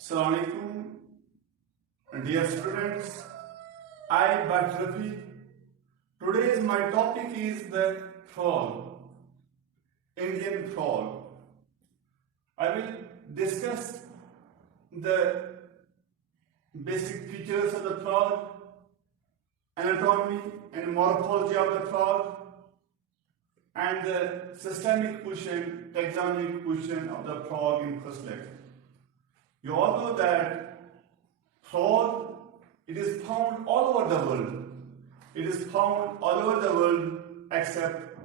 Assalamualaikum, dear students. I Batrafi. Today's my topic is the frog, Indian frog. I will discuss the basic features of the frog, anatomy and morphology of the frog, and the systemic question, taxonomic question of the frog in first lecture. You all know that frog, it is found all over the world. It is found all over the world except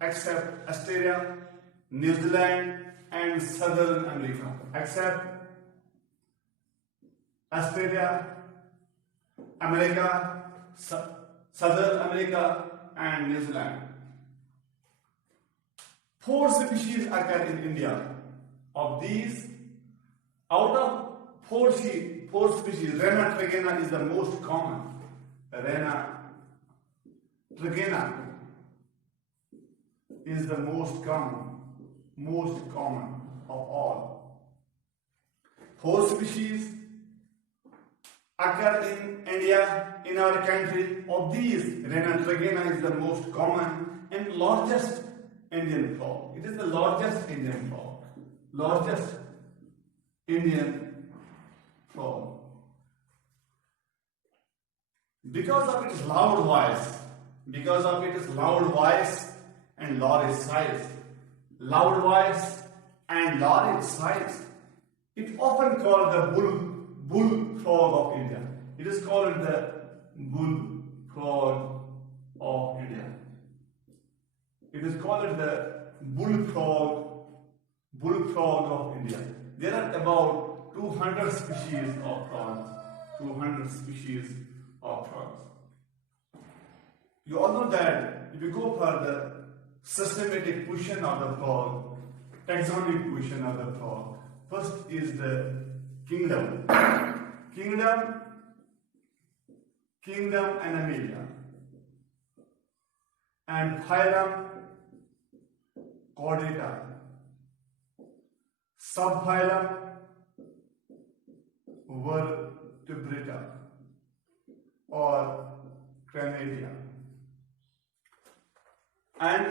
Australia, New Zealand and Southern America. Except Australia, America, Southern America and New Zealand. 4 species occur in India. Of these, out of 4 species, Rana trigrana is the most common. Rana trigrana is the most common of all. 4 species occur in India, in our country. Of these, Rana trigrana is the most common and largest Indian frog. It is the largest Indian frog. Largest Indian frog. Because of its loud voice and large size, it often called the bull frog of India. It is called the bull frog of India. It is called the bullfrog of India. There are about 200 species of frogs. You all know that if you go for the systematic question of the frog, taxonomic question of the frog, first is the kingdom Animalia, and phylum Chordata, subphylum Vertebrata or Cranidia, and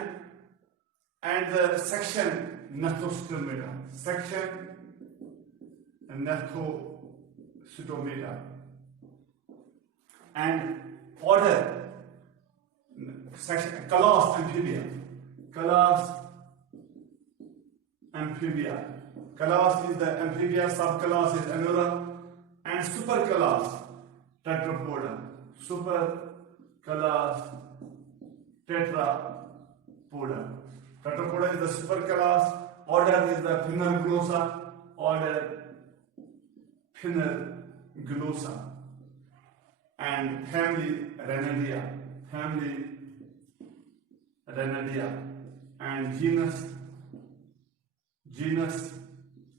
the section Gnathostomaata, and order section class Amphibia. Class is the amphibia, subclass is Anura, and superclass Tetrapoda. Superclass Tetrapoda. Tetrapoda is the superclass. Order is the Phenerglossa. And family Ranadia. And genus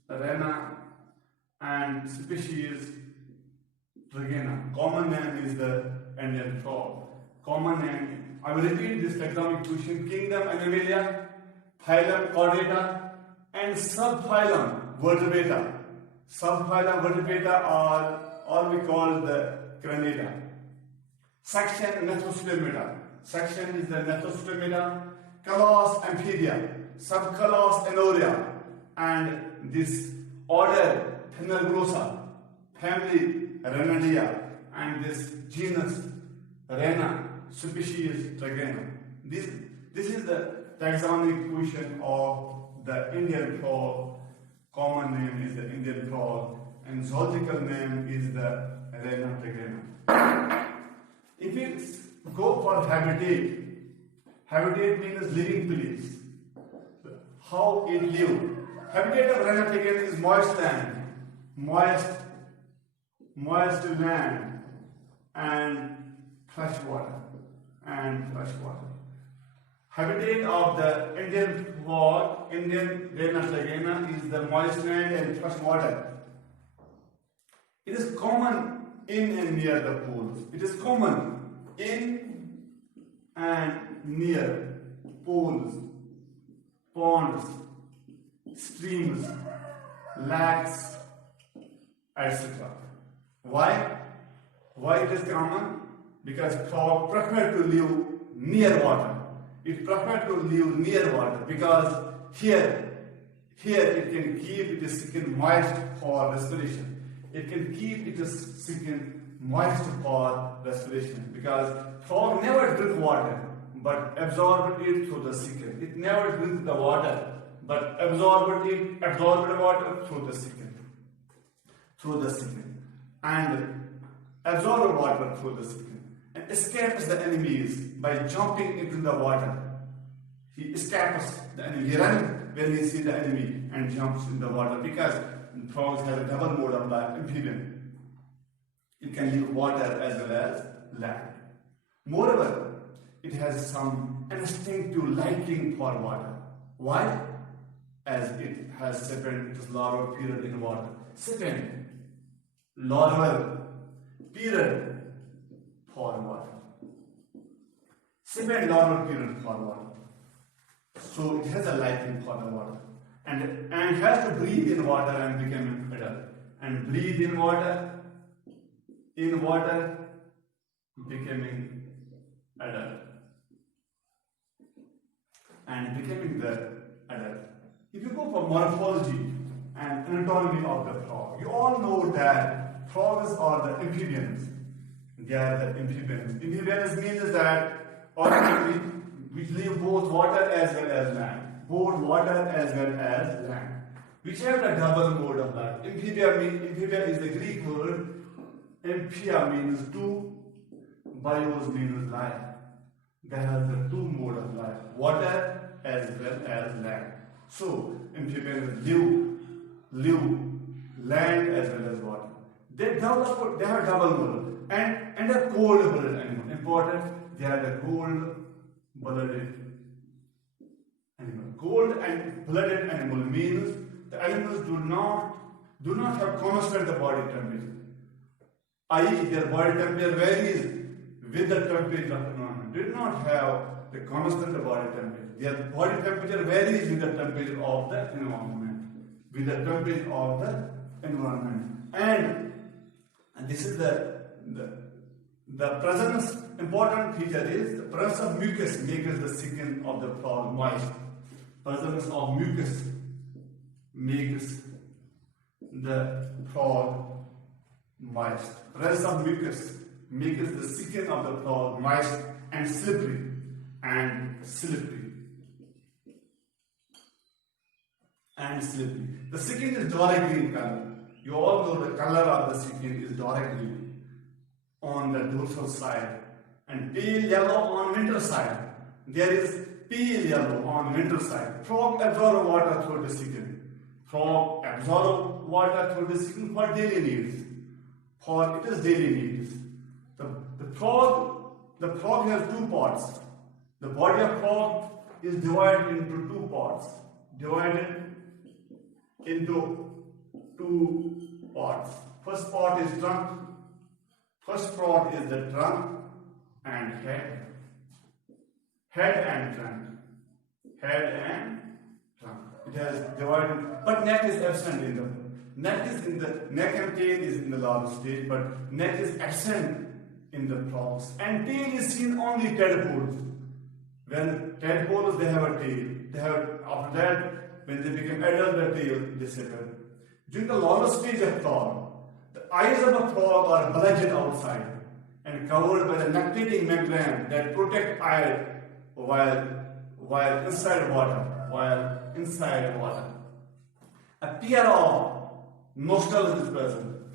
Rana, and species Trigrana. Common name is the Indian frog. Common name, I will repeat this taxonomic question: kingdom Animalia, phylum Chordata, and subphylum Vertebrata. Subphylum Vertebrata or we call the Cranidia. Section Gnathostomaata. Section is the Gnathostomaata. Class Amphibia. Subclass Anoria. And this order Phenerglossa, family Ranadia, and this genus Rana, species Trigrana. This is the taxonomic question of the Indian frog. Common name is the Indian frog, and zoological name is the Rana trigrana. If we go for habitat means living place. How it live? Habitat of Rana trigrana is moist land and fresh water. Habitat of the Indian frog, Indian Rana trigrana, is the moist land and fresh water. It is common in and near the pools. It is common in and near pools, ponds, streams, lakes, etc. Why? Why it is common? Because frog prefer to live near water. It prefer to live near water because here it can keep its skin moist for respiration. It can keep its skin moist for respiration because frog never drink water but absorb it through the skin. It never drink the water but absorb the water through the skin. And absorb water through the skin and escapes the enemies by jumping into the water. He escapes the enemy. He runs when he sees the enemy and jumps in the water because frogs have a double mode of life, amphibian. It can live water as well as land. Moreover, it has some instinctive liking for water. Why? As it has spent its larval period in water. Second, larval period for water. Second larval period for water. So it has a liking for the water and has to breathe in water and become an adult. And breathe in water, becoming adult. And becoming the adult. If you go for morphology and anatomy of the frog, you all know that frogs are the amphibians. They are the amphibians. Amphibians means that ordinarily which live both water as well as land. Both water as well as land. Which have a double mode of life. Amphibia is the Greek word. Amphia means two, bios means life. They have the two mode of life. Water as well as land. So amphibians live land as well as water. They have double mode and a cold-blooded animal. Important, they are the cold-blooded animal. Cold and blooded animal means the animals do not have constant body temperature. I.e., their body temperature varies with the temperature of the environment. They do not have the constant body temperature. Their body temperature varies with the temperature of the environment. And this is the presence. Important feature is the presence of mucus makes the skin of the frog moist. Presence of mucus makes the frog moist. Presence of mucus makes the skin of the frog moist and slippery. The skin is dark green color. You all know the color of the skin is dark green on the dorsal side and pale yellow on ventral side. There is pale yellow on ventral side. Frog absorb water through the skin. Frog absorb water through the skin for daily needs. For it is daily needs. The frog has two parts. The body of frog is divided into two parts. First part is trunk. First part is the trunk and head. Head and trunk. It has divided, but neck is absent in the neck and tail is in the larval stage, but neck is absent in the frogs. And tail is seen only tadpoles. When tadpoles they have a tail. After that, when they become adult, the tail disappears. During the larval stage of frog, the eyes of a frog are bulged outside and covered by the nectating membrane that protect eye while inside water. A pair of nostrils is present.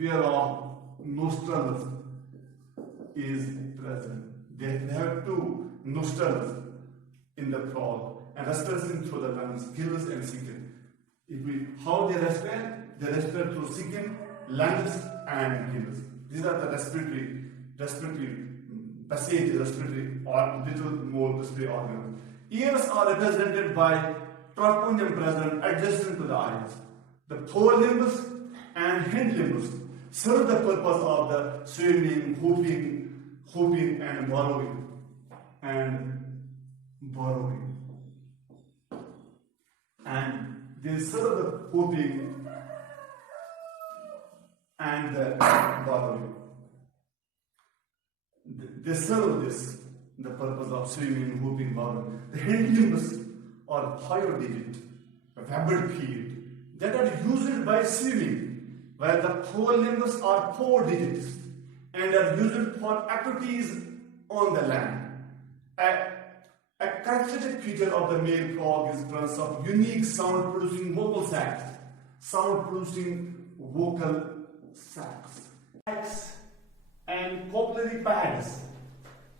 They have two nostrils in the frog and respiration through the lungs, gills and skin. How they respire? They respire through skin, lungs and gills. These are the respiratory passages, respiratory organs. Ears are represented by troconium present adjacent to the eyes. The forelimbs and hind limbs serve the purpose of the swimming, hooping and burrowing. And they serve the hooping and the burrowing. They serve the purpose of swimming, hooping, burrowing. The hind limbs are hyodigit, webbed feet that are used by swimming, while the forelimbs are four digits and are used for activities on the land. A characteristic feature of the male frog is presence of unique sound-producing vocal sacs. Sound-producing vocal sacs. Sacs and copulary pads.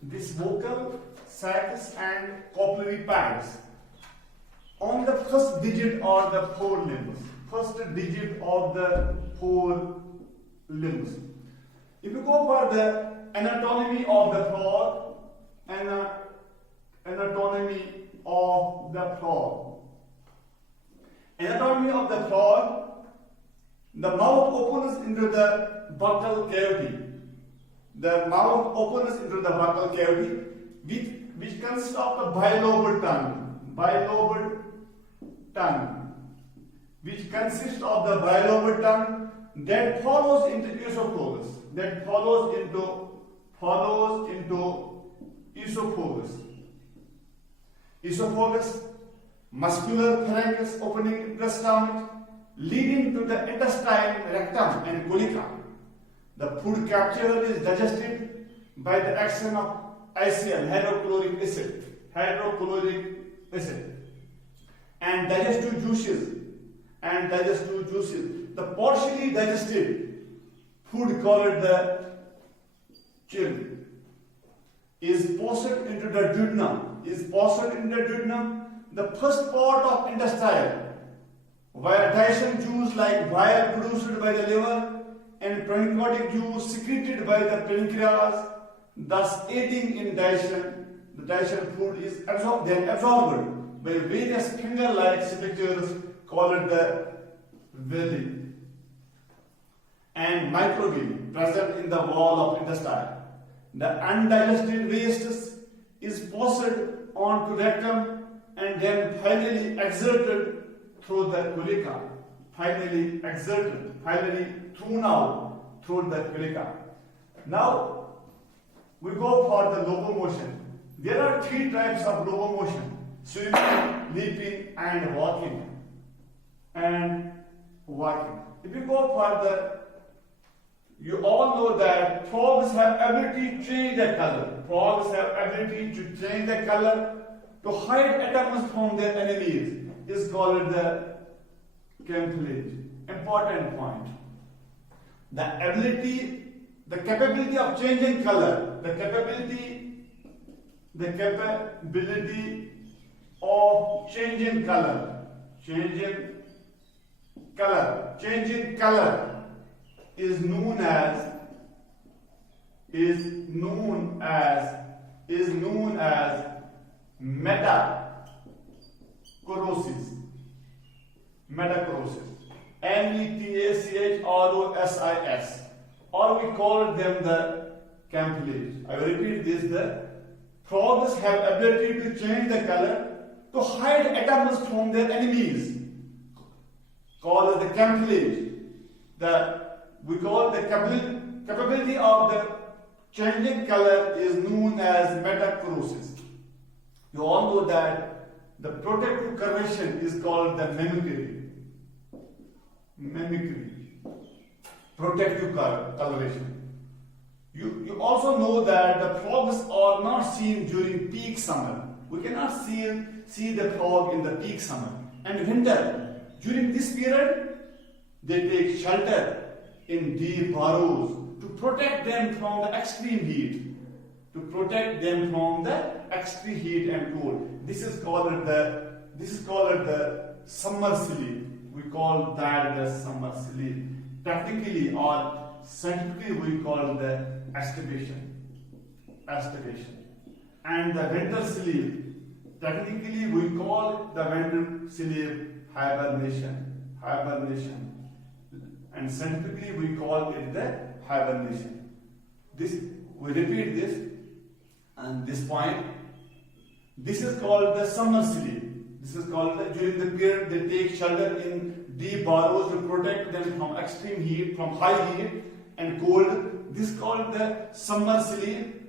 These vocal sacs and copulary pads. On the first digit are the forelimbs. First digit of the forelimbs. If you go for the anatomy of the frog, anatomy of the frog. Anatomy of the frog, the mouth opens into the buccal cavity. The mouth opens into the buccal cavity, which consists of the bilobed tongue, which consists of the bilobed tongue that follows into esophagus. Esophagus, muscular pharynx opening into the stomach, leading to the intestine, rectum and colica. The food captured is digested by the action of HCl, hydrochloric acid, and digestive juices. The partially digested food called the chil is passed into the duodenum. The first part of intestine, where digestion juice like bile produced by the liver and pancreatic juice secreted by the pancreas, thus aiding in digestion. The digestion food is absorbed by various finger-like structures called the villi and microvilli present in the wall of intestine. The undigested waste is passed on to rectum and then finally exerted through the colica. Finally thrown out through the colica. Now we go for the locomotion. There are three types of locomotion: swimming, leaping, and walking. If you go further, you all know that frogs have ability to change their color. To hide atoms from their enemies is called the camouflage. Important point. The capability of changing color. The capability of changing color. Changing color is known as metachrosis. Metachrosis, or we call them the camouflage. I will repeat this: the frogs have ability to change the color to hide atoms from their enemies, called the camouflage. We call the capability of the changing color is known as metachrosis. You all know that the protective coloration is called the mimicry. Protective coloration. You also know that the frogs are not seen during peak summer. We cannot see the frog in the peak summer and winter. During this period, they take shelter in deep burrows to protect them from the extreme heat. And cold. This is called the summer sleep. We call that the summer sleep. Technically or scientifically, we call the aestivation. And the winter sleep, technically we call the winter sleep hibernation. And scientifically we call it the hibernation. We repeat this and this point. This is called the summer sleep. This is called during the period they take shelter in deep burrows to protect them from extreme heat, from high heat and cold. This is called the summer sleep.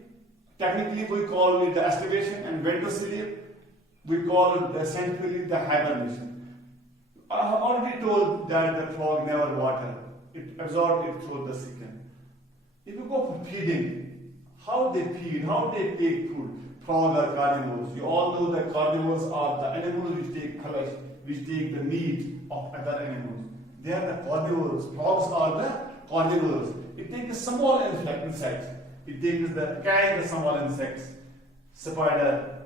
Technically we call it the estivation, and winter sleep we call it the scientifically the hibernation. I have already told that the frog never water. It absorbs it through the skin. If you go for feeding, how they feed, how they take food. Frogs are carnivores. You all know that carnivores are the animals which take flesh, which take the meat of other animals. They are the carnivores. Frogs are the carnivores. It takes small insects. It takes the small insects, spider,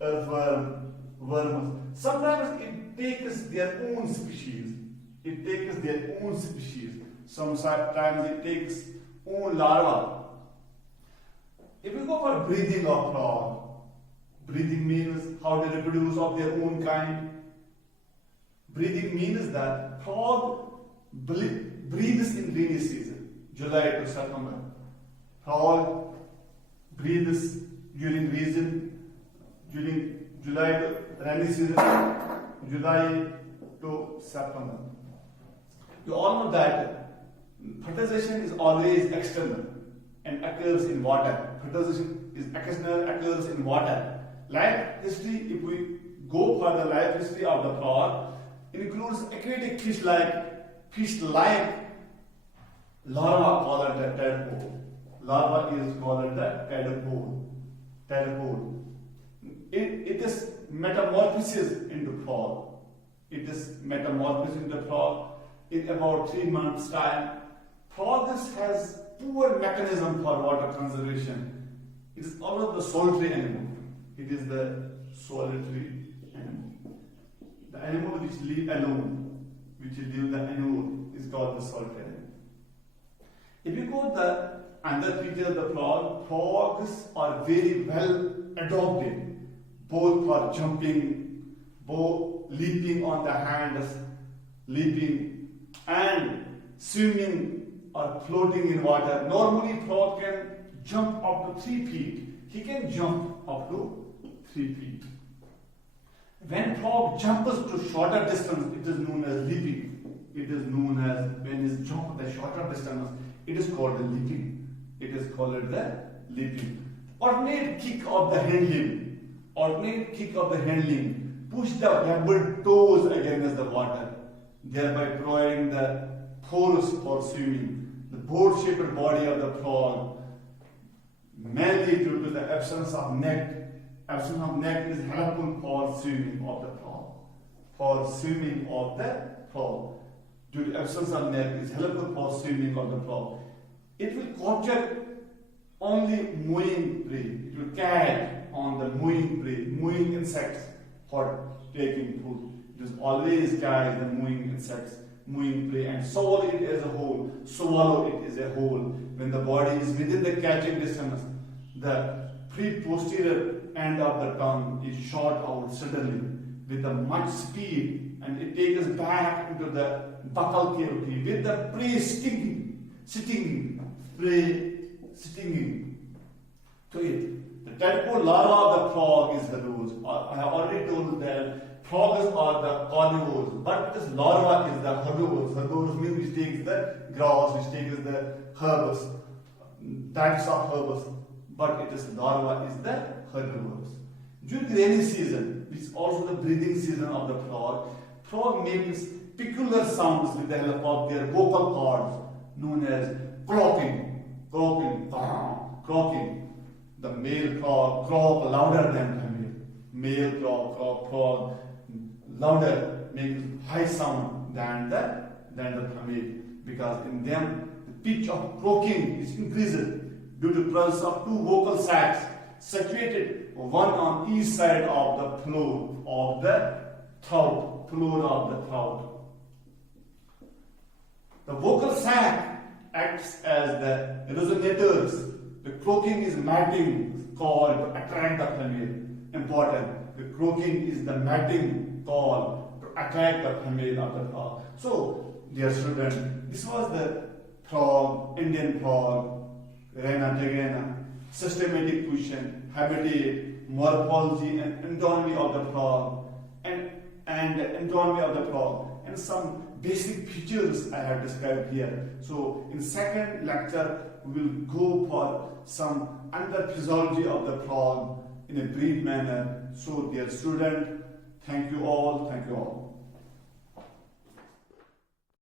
earthworm, worms. Sometimes it takes their own species. Sometimes it takes own larva. If you go for breathing of frog, breathing means how they reproduce of their own kind. Breathing means that frog breathes in rainy season, July to September. Frog breathes during July to rainy season, July to September. You all know that fertilization is always external and occurs in water. Fertilization is external, occurs in water. Life history, if we go for the life history of the frog, includes aquatic fish-like larva called the tadpole. Larva is called the tadpole. It is metamorphosis into frog. In about 3 months' time. Frog has poor mechanism for water conservation. It is almost the solitary animal. It is the solitary animal. The animal which live alone, is called the solitary animal. If you go the another feature of the frog, frogs are very well adopted, both for jumping, both leaping on the hands, and swimming or floating in water. Normally, frog can jump up to 3 feet. He can jump up to 3 feet. When frog jumps to shorter distance, it is known as leaping. When it jumps the shorter distance, it is called the leaping. Alternate kick of the handling. Push the webbed toes against the water, thereby providing the force for swimming. The boat-shaped body of the frog, mainly due to the absence of neck. Absence of neck is helpful for swimming of the frog. Due to absence of neck is helpful for swimming of the frog. It will capture only moving prey. It will catch on the moving prey, moving insects for taking food. It is always catch the moving insects, moving prey, and swallow it as a whole. When the body is within the catching distance, the pre-posterior end of the tongue is shot out suddenly with a much speed, and it takes us back into the buccal cavity with the prey sitting to it. The tadpole larva of the frog is the rose. I have already told that frogs are the carnivores, but this larva is the herbivores. Herbivores means which takes the grass, which takes the herbs, types of herbs, but it is larva is the herbivores. During rainy season, which is also the breathing season of the frog makes peculiar sounds with the help of their vocal cords known as croaking. The male frog croak louder than female. Male frog louder, makes high sound than the female, because in them the pitch of croaking is increased due to presence of 2 vocal sacs situated one on each side of the floor of the throat. The vocal sac acts as the resonators. The croaking is mating call to attract the female. Important. The croaking is the mating call to attract the female of the frog. So, dear students, this was the frog, Indian frog, Rana, trigrana, systematic position, habitat, morphology, and anatomy of the frog, and and some basic features I have described here. So in second lecture, we will go for some under physiology of the frog in a brief manner. So dear student, thank you all.